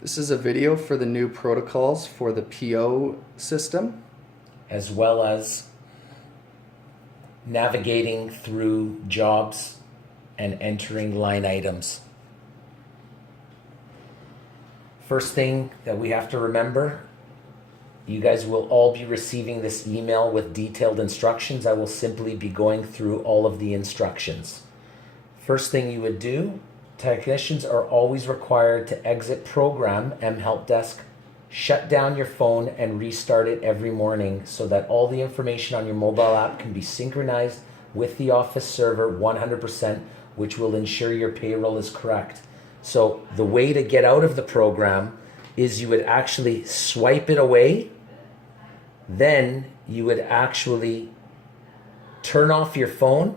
This is a video for the new protocols for the PO system. As well as navigating through jobs and entering line items. First thing that we have to remember, you guys will all be receiving this email with detailed instructions. I will simply be going through all of the instructions. First thing you would do, technicians are always required to exit program mHelp Desk, shut down your phone and restart it every morning so that all the information on your mobile app can be synchronized with the office server 100%, which will ensure your payroll is correct. So the way to get out of the program is you would actually swipe it away, then you would actually turn off your phone,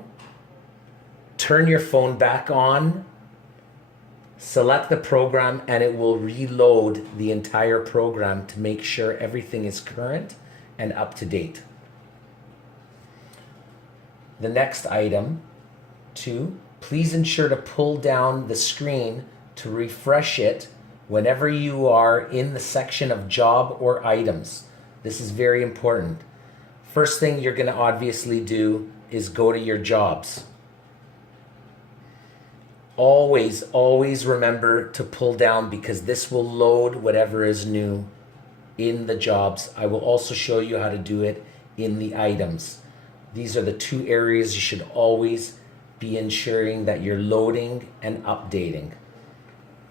turn your phone back on, select the program, and it will reload the entire program to make sure everything is current and up to date. The next item, 2, please ensure to pull down the screen to refresh it whenever you are in the section of job or items. This is very important. First thing you're going to obviously do is go to your jobs. Always remember to pull down because this will load whatever is new in the jobs. I will also show you how to do it in the items. These are the 2 areas you should always be ensuring that you're loading and updating.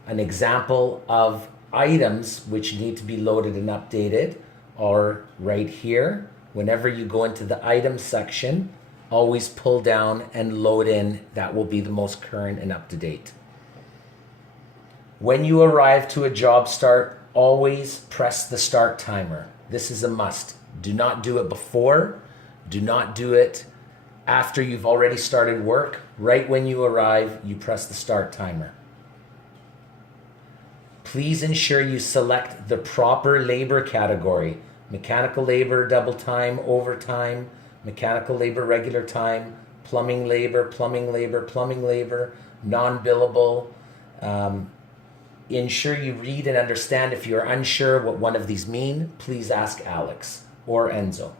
An example of items which need to be loaded and updated are right here. Whenever you go into the items section, always pull down and load in. That will be the most current and up to date. When you arrive to a job start, always press the start timer. This is a must. Do not do it before. Do not do it after you've already started work. Right when you arrive, you press the start timer. Please ensure you select the proper labor category. Mechanical labor, double time, overtime, mechanical labor, regular time, plumbing labor, non-billable. Ensure you read and understand. If you're unsure what one of these mean, please ask Alex or Enzo.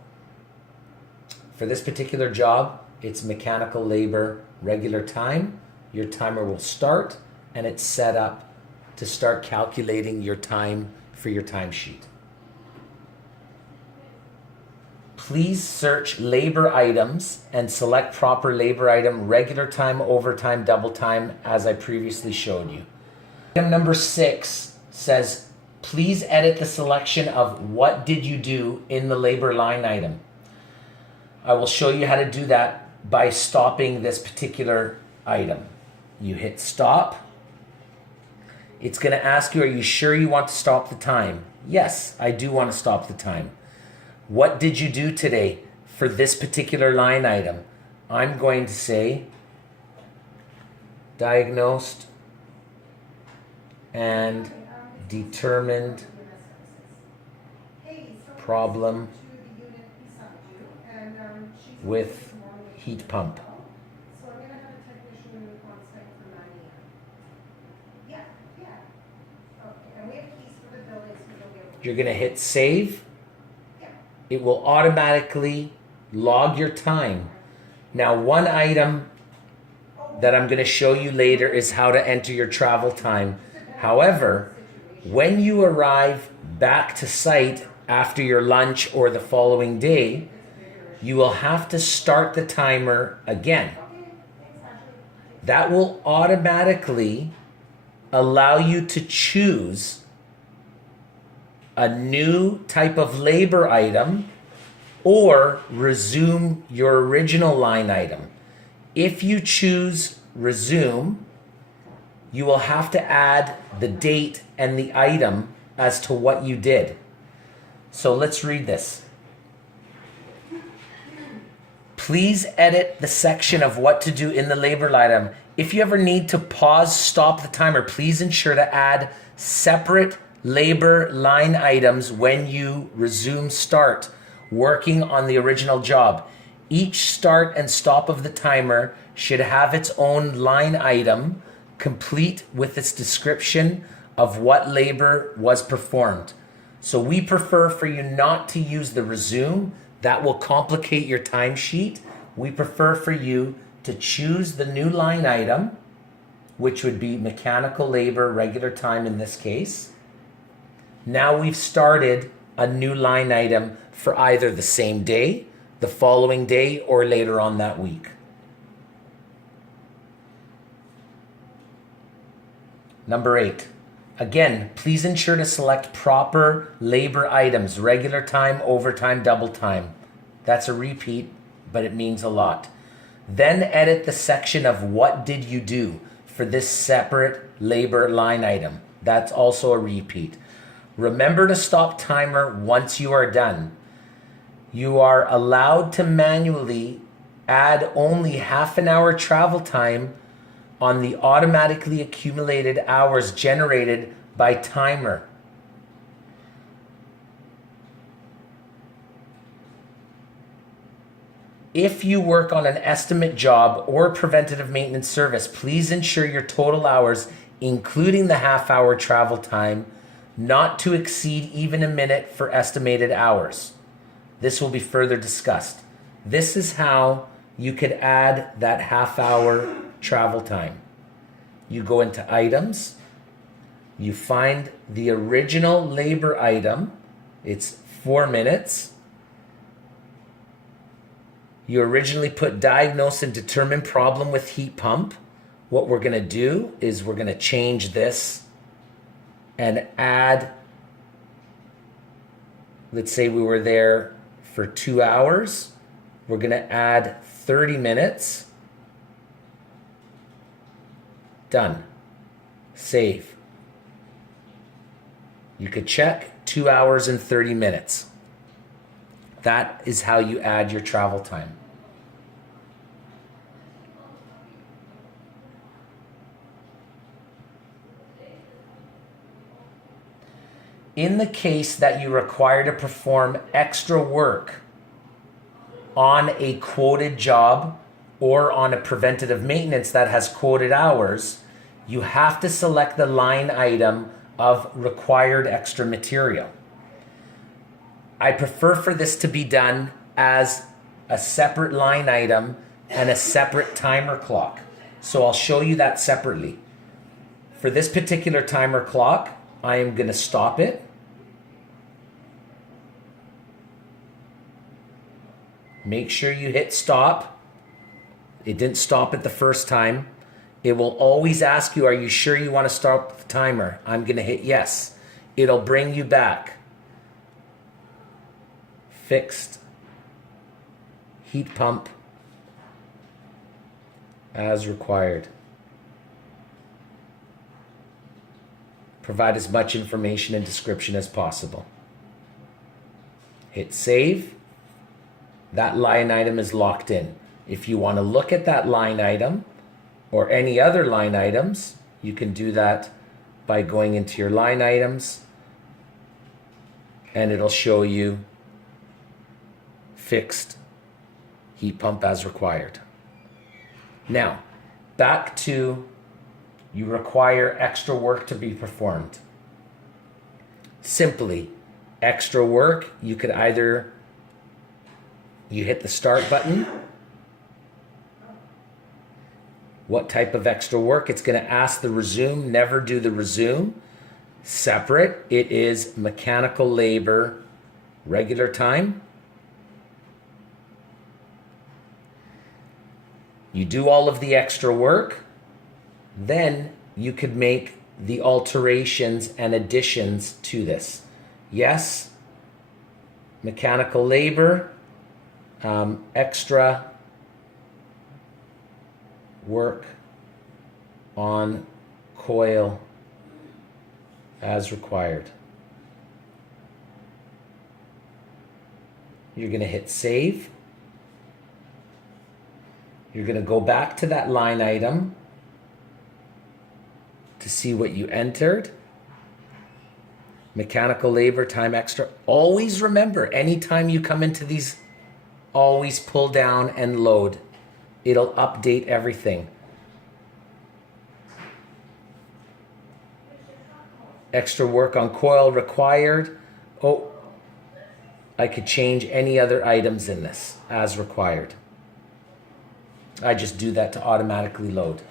For this particular job, it's mechanical labor, regular time. Your timer will start and it's set up to start calculating your time for your timesheet. Please search labor items and select proper labor item, regular time, overtime, double time, as I previously showed you. Item number 6 says, please edit the selection of what did you do in the labor line item. I will show you how to do that by stopping this particular item. You hit stop. It's going to ask you, are you sure you want to stop the time? Yes, I do want to stop the time. What did you do today for this particular line item? I'm going to say diagnosed and determined problem with heat pump. You're going to hit save. It will automatically log your time. Now, one item that I'm going to show you later is how to enter your travel time. However, when you arrive back to site after your lunch or the following day, you will have to start the timer again. That will automatically allow you to choose a new type of labor item or resume your original line item. If you choose resume, you will have to add the date and the item as to what you did. So let's read this. Please edit the section of what to do in the labor item. If you ever need to pause, stop the timer, please ensure to add separate labor line items when you resume start working on the original job. Each start and stop of the timer should have its own line item, complete with its description of what labor was performed. So we prefer for you not to use the resume. That will complicate your timesheet. We prefer for you to choose the new line item, which would be mechanical labor, regular time in this case. Now we've started a new line item for either the same day, the following day, or later on that week. Number 8. Again, please ensure to select proper labor items, regular time, overtime, double time. That's a repeat, but it means a lot. Then edit the section of what did you do for this separate labor line item. That's also a repeat. Remember to stop timer once you are done. You are allowed to manually add only half an hour travel time on the automatically accumulated hours generated by timer. If you work on an estimate job or preventative maintenance service, please ensure your total hours, including the half-hour travel time, not to exceed even a minute for estimated hours. This will be further discussed. This is how you could add that half-hour travel time. You go into items, you find the original labor item, it's 4 minutes. You originally put diagnose and determine problem with heat pump. What we're going to do is we're going to change this and add, let's say we were there for 2 hours. We're going to add 30 minutes. Done. Save. You could check 2 hours and 30 minutes. That is how you add your travel time. In the case that you require to perform extra work on a quoted job or on a preventative maintenance that has quoted hours, you have to select the line item of required extra material. I prefer for this to be done as a separate line item and a separate timer clock. So I'll show you that separately. For this particular timer clock, I am going to stop it. Make sure you hit stop. It didn't stop it the first time. It will always ask you, are you sure you want to start the timer? I'm going to hit yes. It'll bring you back. Fixed heat pump as required. Provide as much information and description as possible. Hit save. That line item is locked in. If you want to look at that line item or any other line items, you can do that by going into your line items and it'll show you fixed heat pump as required. Now, back to you require extra work to be performed. Simply, extra work, you could either you hit the start button. What type of extra work? It's going to ask the resume. Never do the resume. Separate, it is mechanical labor, regular time. You do all of the extra work, then you could make the alterations and additions to this. Yes, mechanical labor, extra work on coil as required. You're going to hit save. You're going to go back to that line item to see what you entered. Mechanical labor, time extra. Always remember, anytime you come into these, always pull down and load. It'll update everything. Extra work on coil required. Oh, I could change any other items in this as required. I just do that to automatically load.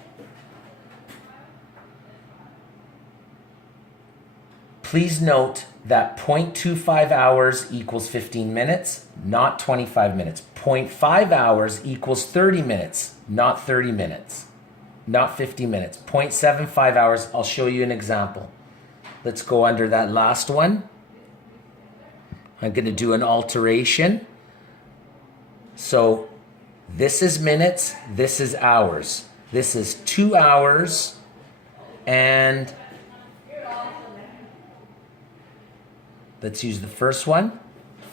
Please note that 0.25 hours equals 15 minutes, not 25 minutes. 0.5 hours equals 30 minutes, not 30 minutes, not 50 minutes. 0.75 hours, I'll show you an example. Let's go under that last one. I'm going to do an alteration. So this is minutes, this is hours. This is 2 hours and let's use the first one,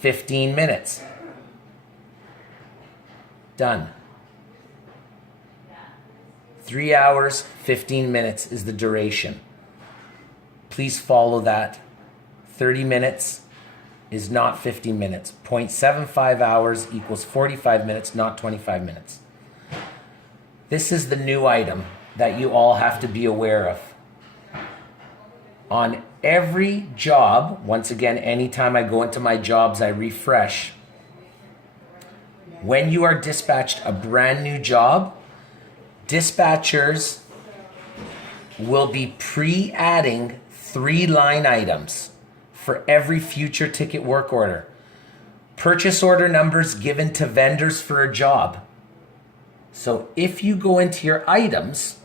15 minutes. Done. 3 hours, 15 minutes is the duration. Please follow that. 30 minutes is not 50 minutes. 0.75 hours equals 45 minutes, not 25 minutes. This is the new item that you all have to be aware of. On every job, once again, anytime I go into my jobs, I refresh. When you are dispatched a brand new job, dispatchers will be pre-adding 3 line items for every future ticket work order. Purchase order numbers given to vendors for a job. So if you go into your items,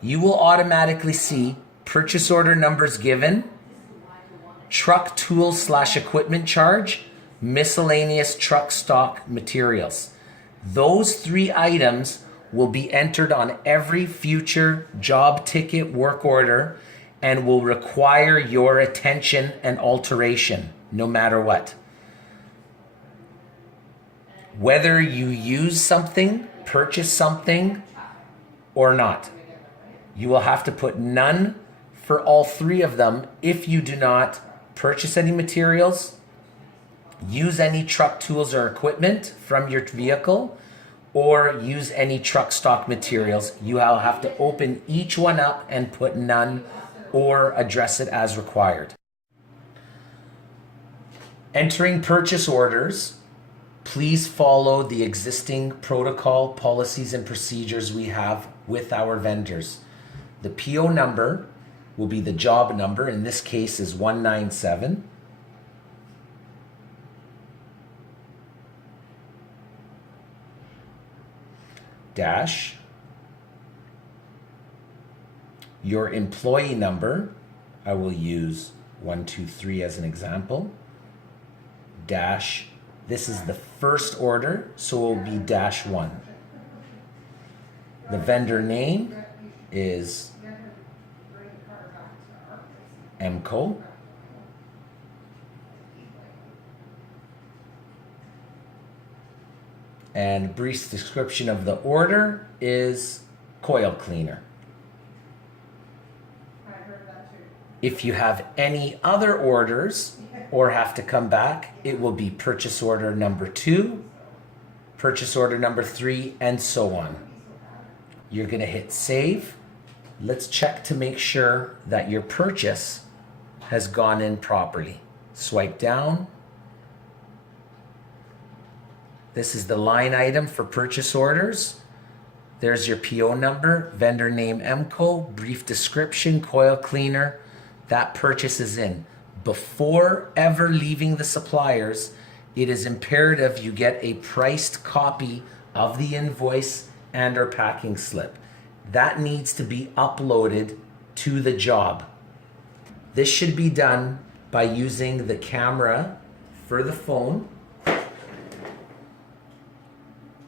you will automatically see purchase order numbers given, truck tool / equipment charge, miscellaneous truck stock materials. Those 3 items will be entered on every future job ticket work order and will require your attention and alteration no matter what. Whether you use something, purchase something, or not, you will have to put none for all 3 of them if you do not purchase any materials, use any truck tools or equipment from your vehicle, or use any truck stock materials. You will have to open each one up and put none or address it as required. Entering purchase orders, please follow the existing protocol, policies, and procedures we have with our vendors. The PO number will be the job number. In this case is 197. Dash. Your employee number, I will use 123 as an example. Dash. This is the first order, so it will be -1. The vendor name is EMCO. And brief description of the order is coil cleaner. If you have any other orders or have to come back, it will be purchase order number 2, purchase order number 3, and so on. You're going to hit save. Let's check to make sure that your purchase has gone in properly. Swipe down. This is the line item for purchase orders. There's your PO number, vendor name EMCO, brief description, coil cleaner. That purchase is in. Before ever leaving the suppliers, it is imperative you get a priced copy of the invoice and or packing slip. That needs to be uploaded to the job. This should be done by using the camera for the phone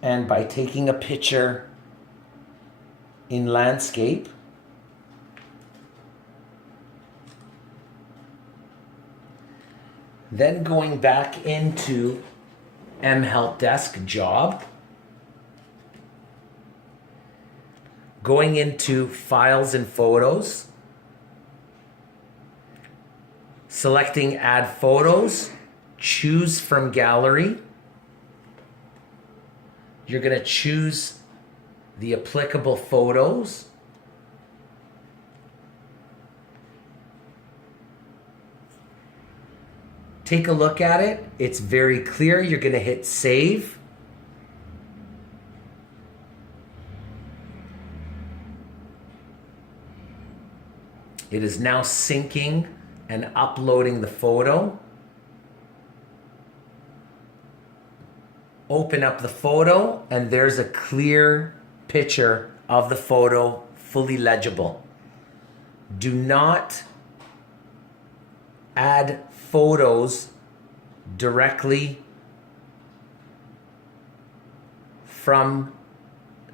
and by taking a picture in landscape. Then going back into mHelp Desk job, going into files and photos, selecting add photos, choose from gallery. You're going to choose the applicable photos. Take a look at it. It's very clear. You're going to hit save. It is now syncing and uploading the photo. Open up the photo and there's a clear picture of the photo, fully legible. Do not add photos directly from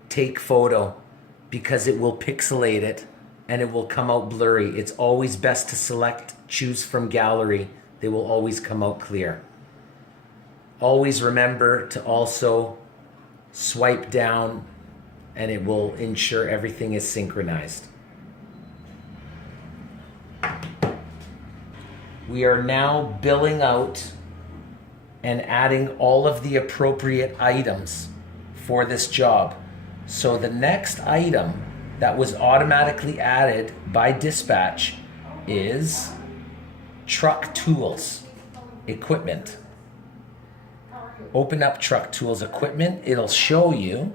Take Photo because it will pixelate it and it will come out blurry. It's always best to choose from gallery. They will always come out clear. Always remember to also swipe down and it will ensure everything is synchronized. We are now billing out and adding all of the appropriate items for this job. So the next item that was automatically added by dispatch is truck tools equipment. Open up truck tools equipment. It'll show you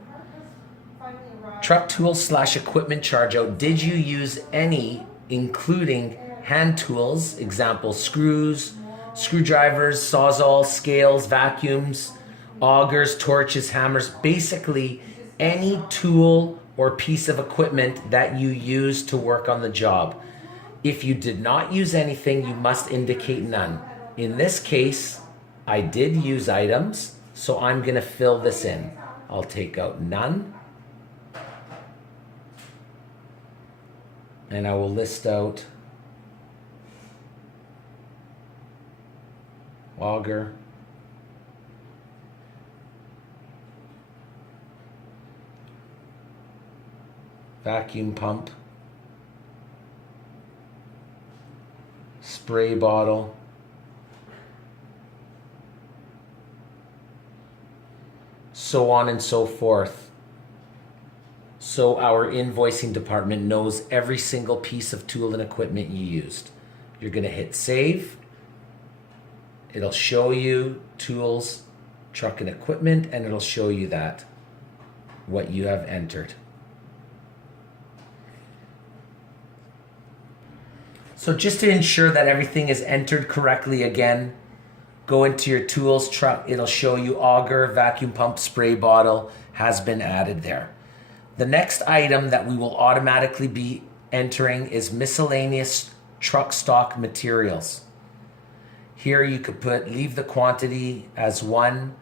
truck tools / equipment charge out. Did you use any, including hand tools, example screws, screwdrivers, sawzalls, scales, vacuums, augers, torches, hammers, basically any tool or piece of equipment that you use to work on the job. If you did not use anything, you must indicate none. In this case, I did use items, so I'm going to fill this in. I'll take out none. And I will list out auger, vacuum pump, spray bottle, so on and so forth. So our invoicing department knows every single piece of tool and equipment you used. You're going to hit save. It'll show you tools, truck and equipment, and it'll show you that, what you have entered. So just to ensure that everything is entered correctly again, go into your tools, truck, it'll show you auger, vacuum pump, spray bottle has been added there. The next item that we will automatically be entering is miscellaneous truck stock materials. Here you could leave the quantity as 1.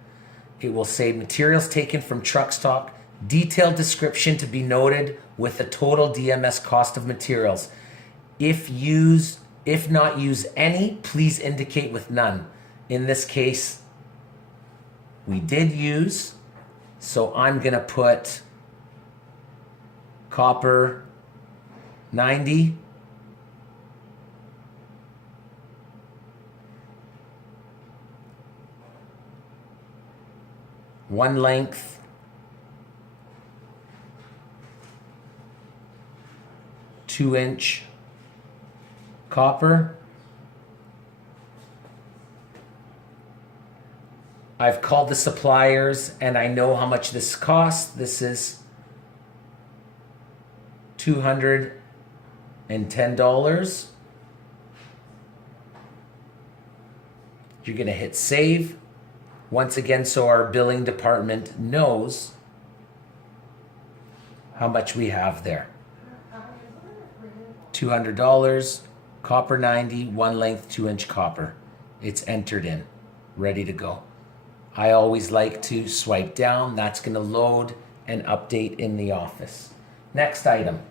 It will say materials taken from truck stock, detailed description to be noted with the total DMS cost of materials. If not use any, please indicate with none. In this case, we did use, so I'm gonna put copper 90, one length, 2-inch copper. I've called the suppliers and I know how much this costs. This is $210. You're going to hit save. Once again, so our billing department knows how much we have there. $200, copper 90, 1 length, 2-inch copper. It's entered in, ready to go. I always like to swipe down. That's going to load and update in the office. Next item.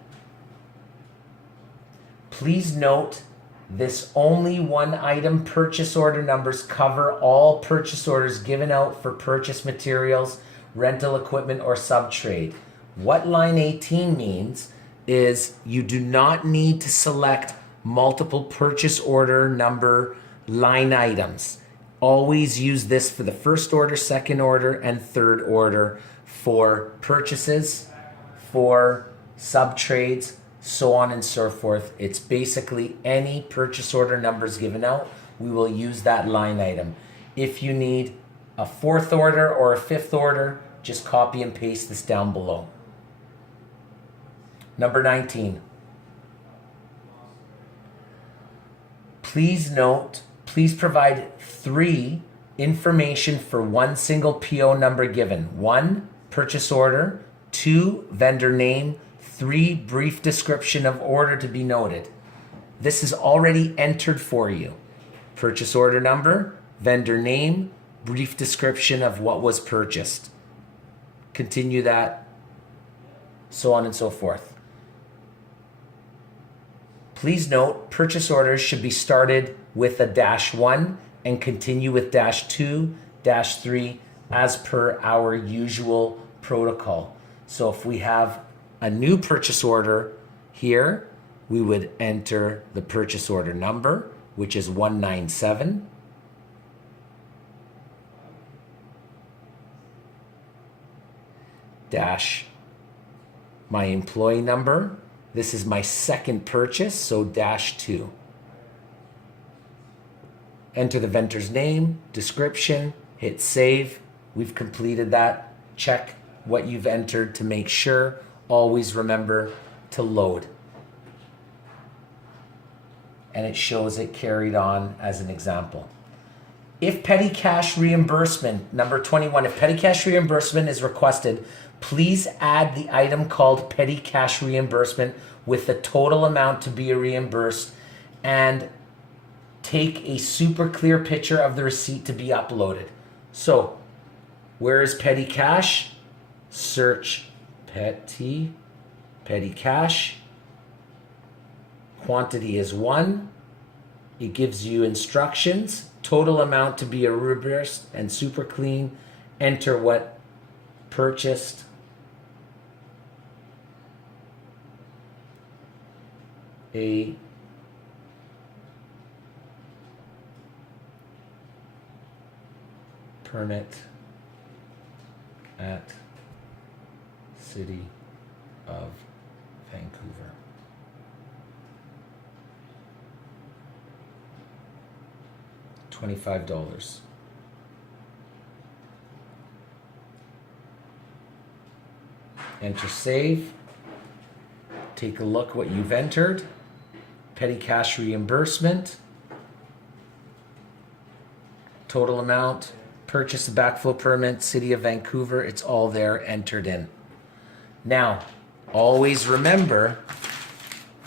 Please note this only 1 item purchase order numbers cover all purchase orders given out for purchase materials, rental equipment, or sub-trade. What line 18 means is you do not need to select multiple purchase order number line items. Always use this for the first order, second order, and third order for purchases, for sub-trades, so on and so forth. It's basically any purchase order numbers given out, we will use that line item. If you need a fourth order or a fifth order, just copy and paste this down below. Number 19. Please note, please provide 3 information for one single PO number given. 1, purchase order. 2, vendor name. 3, brief description of order to be noted. This is already entered for you. Purchase order number, vendor name, brief description of what was purchased. Continue that, so on and so forth. Please note, purchase orders should be started with a -1 and continue with -2, -3 as per our usual protocol. So if we have a new purchase order here, we would enter the purchase order number, which is 197. Dash my employee number. This is my second purchase, so -2. Enter the vendor's name, description, hit save. We've completed that. Check what you've entered to make sure. Always remember to load. And it shows it carried on as an example. If petty cash reimbursement, number 21, if petty cash reimbursement is requested, please add the item called petty cash reimbursement with the total amount to be reimbursed and take a super clear picture of the receipt to be uploaded. So, where is petty cash? Search petty cash. Quantity is 1. It gives you instructions, total amount to be reimbursed and super clean. Enter what purchased. A permit at City of Vancouver. $25. Enter save. Take a look what you've entered. Petty cash reimbursement. Total amount. Purchase a backflow permit, City of Vancouver. It's all there entered in. Now, always remember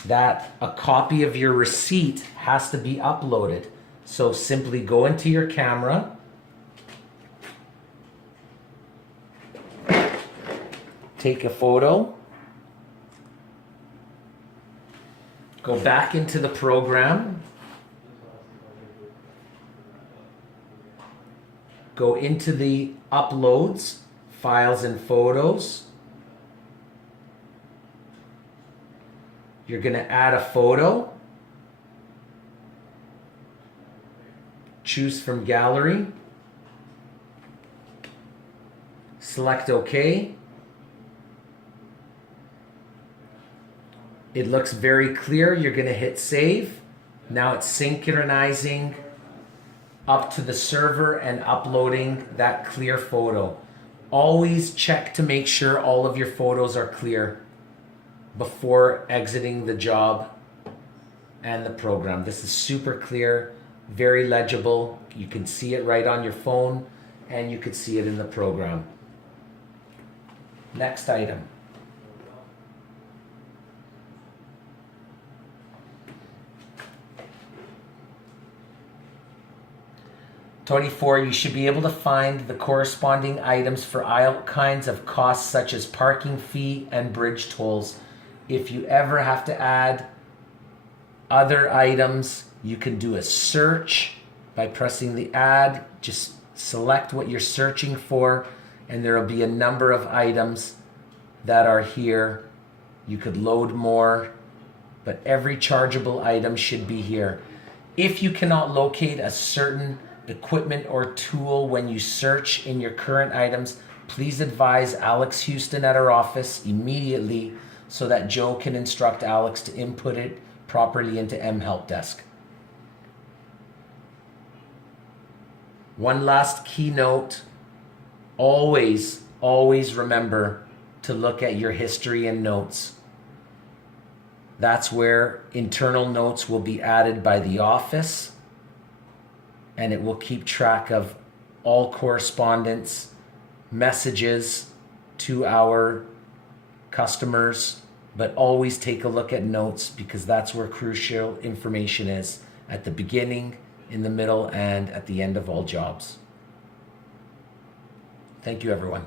that a copy of your receipt has to be uploaded. So simply go into your camera. Take a photo. Go back into the program. Go into the uploads, files and photos. You're going to add a photo. Choose from gallery. Select OK. It looks very clear. You're going to hit save. Now it's synchronizing up to the server and uploading that clear photo. Always check to make sure all of your photos are clear before exiting the job and the program. This is super clear, very legible. You can see it right on your phone and you can see it in the program. Next item. You should be able to find the corresponding items for all kinds of costs such as parking fee and bridge tolls. If you ever have to add other items, you can do a search by pressing the add. Just select what you're searching for and there will be a number of items that are here. You could load more, but every chargeable item should be here. If you cannot locate a certain equipment or tool when you search in your current items, please advise Alex Houston at our office immediately so that Joe can instruct Alex to input it properly into M Help Desk. One last keynote, always remember to look at your history and notes. That's where internal notes will be added by the office, and it will keep track of all correspondence, messages to our customers, but always take a look at notes because that's where crucial information is at the beginning, in the middle, and at the end of all jobs. Thank you, everyone.